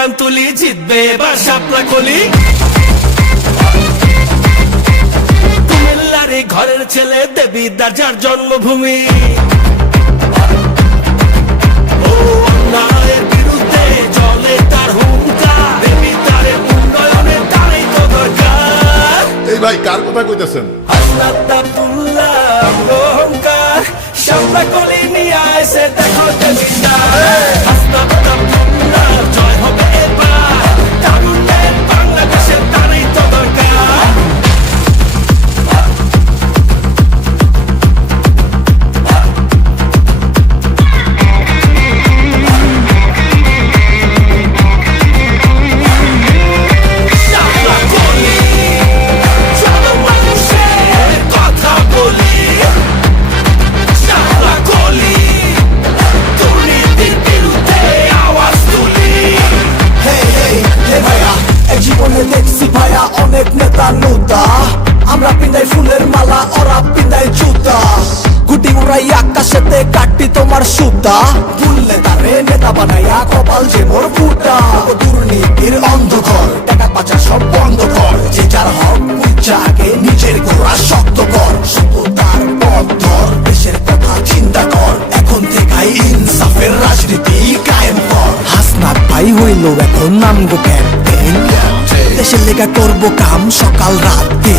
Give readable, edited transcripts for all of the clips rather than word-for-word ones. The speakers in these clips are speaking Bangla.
স্লোগান তুলি, জিতবে এবার শাপলা কলি। কুমিল্লার ঘরের ছেলে, দেবীদার যার জন্মভূমি। ও অন্যায়ের বিরুদ্ধে জলে তার হুঙ্কার, দেবীদারের উন্নয়নের তারই তো দরকার। এই ভাই কার কথা কইতেছেন? হাসনাত আব্দুল্লাহ অহংকার, শাপলা কলি নিয়ে আইছে দেখো দেবীদার। হাসনাত আব্দুল্লাহ জয় হবে এবার, তারুণ্যের বাংলাদেশের তারই তো দরকার। শাপলা কলি, চলো মানুষের কথা বলি। শাপলা কলি, দুর্নীতির বিরুদ্ধে আওয়াজ তুলি। ভাইয়া এক জীবনে দেখছি ভাইয়া অনেক নেতা নুতা, আমরা পিন্দাই ফুলের মালা, ওরা পিন্দাই জুতা। গুটি উড়াই আকাশেতে কাটি তোমার সুতা, ভুললে তারে নেতা বানাইয়া কপাল যে মোর ফুটা। দুর্নীতির অন্ধকার, টাকা পাচার সব বন্ধ কর, যে যার হক বুঝা আগে নিজের গোড়া শক্ত কর। সততার পথ ধর, দেশের কথা চিন্তা কর, এখন থেকেই ইনসাফের রাজনীতি কায়েম কর। হাসনাত ভাই হইল এখন নামগো ক্যাপ্টেন, দেশের লেগা করবো কাম সকাল রাত দিন।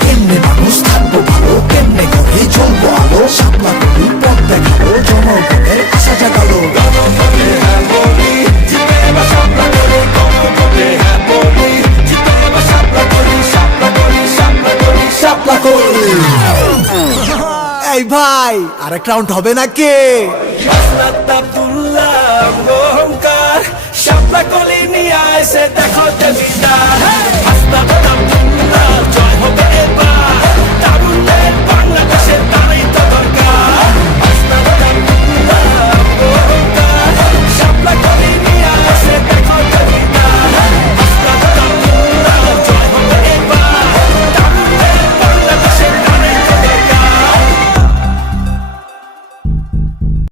কেমনে মানুষ থাকবো ভালো, কেমনে করে চলবো আলো। শাপলা কলি পথ দেখালো, জনগণের আশা জাগালো। গণভোটে হ্যাঁ বলি, জিতবে এবার শাপলা কলি। গণভোটে হ্যাঁ বলি, জিতবে এবার শাপলা কলি। শাপলা কলি, শাপলা কলি, শাপলা কলি। এই ভাই আরেক রাউন্ড হবে নাকি? হাসনাত আব্দুল্লাহ অহংকার, শাপলা কলি নিয়ে আইছে দেখো দেবীদার। হাসনাত